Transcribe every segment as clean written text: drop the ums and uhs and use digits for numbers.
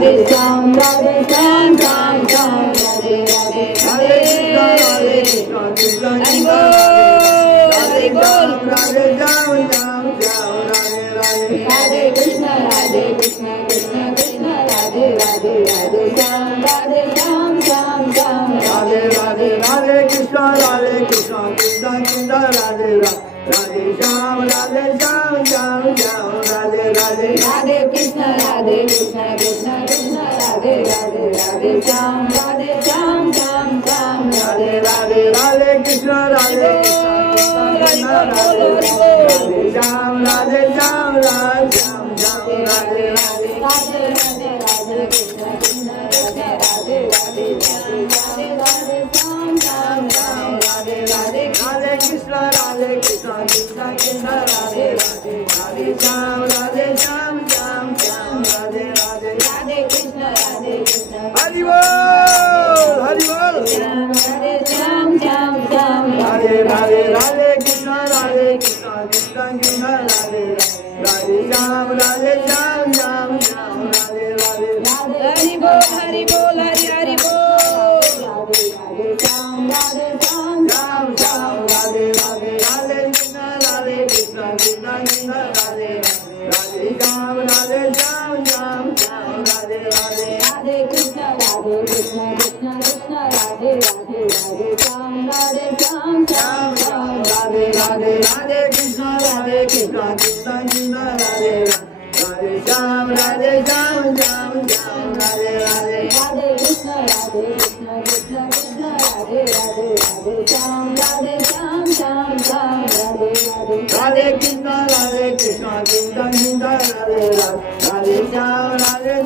राधे श्याम राधे श्याम श्याम श्याम राधे राधे राधे कृष्ण हरि बोल हरि बोल राधे श्याम श्याम श्याम राधे राधे राधे कृष्ण कृष्ण कृष्ण राधे राधे राधे श्याम श्याम श्याम श्याम राधे राधे राधे कृष्ण कृष्ण कृष्ण राधे राधे श्याम श्याम श्याम राधे राधे राधे कृष्ण कृष्ण कृष्ण राधे राधे राधे श्याम श्याम श्याम राधे राधे राधे कृष्ण कृष्ण राधे श्याम श्याम श्याम राधे राधे राधे राधे राधे कृष्ण कृष्ण राधे राधे राधे राधे श्याम श्याम श्याम राधे राधे राधे कृष्ण कृष्ण कृष्ण राधे राधे राधे श्याम श्याम श्याम राधे राधे राधे कृष्ण कृष्ण हरि बोल हरि बोल राधे श्याम श्याम श्याम राधे राधे राधे कृष्ण कृष्ण कृष्ण राधे राधे श्याम श्याम श्याम राधे राधे हरि बोल हरि बोल हरि हरि बोल राधे राधे श्याम श्याम श्याम श्याम राधे राधे राधे कृष्ण कृष्ण कृष्ण राधे राधे श्याम श्याम श्याम राधे राधे राधे कृष्ण कृष्ण कृष्ण राधे राधे राधे श्याम श्याम श्याम श्याम राधे राधे राधे कृष्ण कृष्ण कृष्ण राधे राधे श्याम श्याम श्याम राधे राधे राधे कृष्ण कृष्ण कृष्ण राधे राधे राधे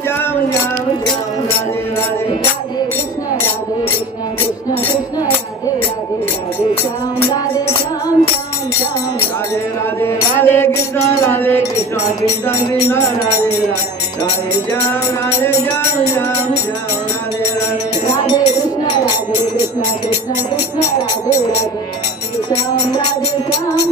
श्याम श्याम श्याम राधे राधे राधे कृष्ण कृष्ण कृष्ण राधे राधे श्याम श्याम राधे राधे राधे कृष्ण कृष्ण कृष्ण राधे राधे राधे श्याम श्याम श्याम राधे राधे राधे कृष्ण कृष्ण कृष्ण राधे राधे श्याम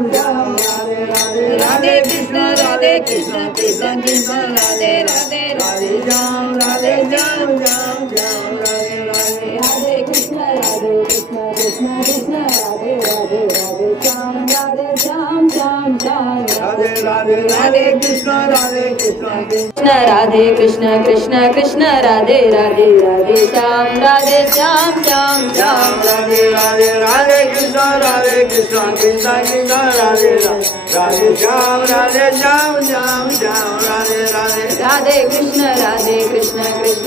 श्याम राधे राधे राधे कृष्ण कृष्ण कृष्ण राधे राधे श्याम श्याम श्याम श्याम राधे राधे राधे कृष्ण कृष्ण कृष्ण राधे राधे राधे श्याम श्याम राधे राधे राधे कृष्ण कृष्ण कृष्ण राधे राधे राधे श्याम श्याम श्याम राधे राधे राधे कृष्ण कृष्ण राधे कृष्ण कृष्ण कृष्ण राधे राधे राधे श्याम श्याम श्याम राधे राधे राधे कृष्ण कृष्ण कृष्ण राधे राधे श्याम श्याम राधे राधे राधे कृष्ण कृष्ण